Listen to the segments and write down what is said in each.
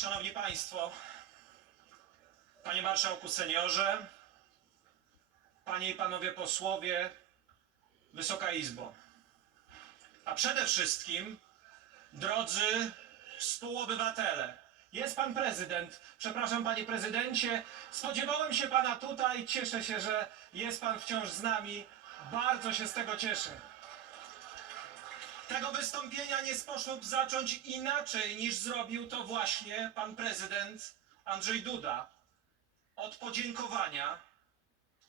Szanowni Państwo, Panie Marszałku Seniorze, Panie i Panowie Posłowie, Wysoka Izbo, a przede wszystkim drodzy współobywatele. Jest Pan Prezydent. Przepraszam Panie Prezydencie, spodziewałem się Pana tutaj. Cieszę się, że jest Pan wciąż z nami. Bardzo się z tego cieszę. Tego wystąpienia nie sposób zacząć inaczej niż zrobił to właśnie pan prezydent Andrzej Duda. Od podziękowania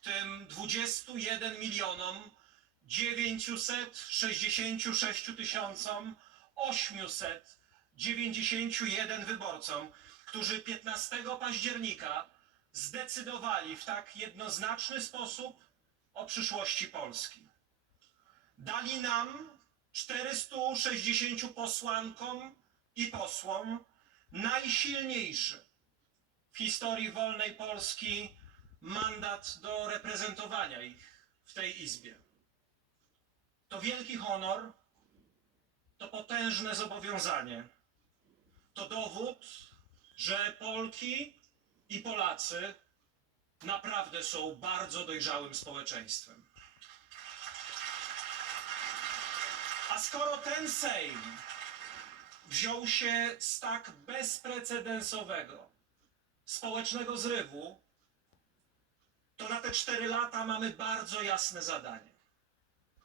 tym 21 milionom 966 tysiącom 891 wyborcom, którzy 15 października zdecydowali w tak jednoznaczny sposób o przyszłości Polski. Dali nam 460 posłankom i posłom najsilniejszy w historii wolnej Polski mandat do reprezentowania ich w tej Izbie. To wielki honor, to potężne zobowiązanie. To dowód, że Polki i Polacy naprawdę są bardzo dojrzałym społeczeństwem. A skoro ten Sejm wziął się z tak bezprecedensowego społecznego zrywu, to na te cztery lata mamy bardzo jasne zadanie.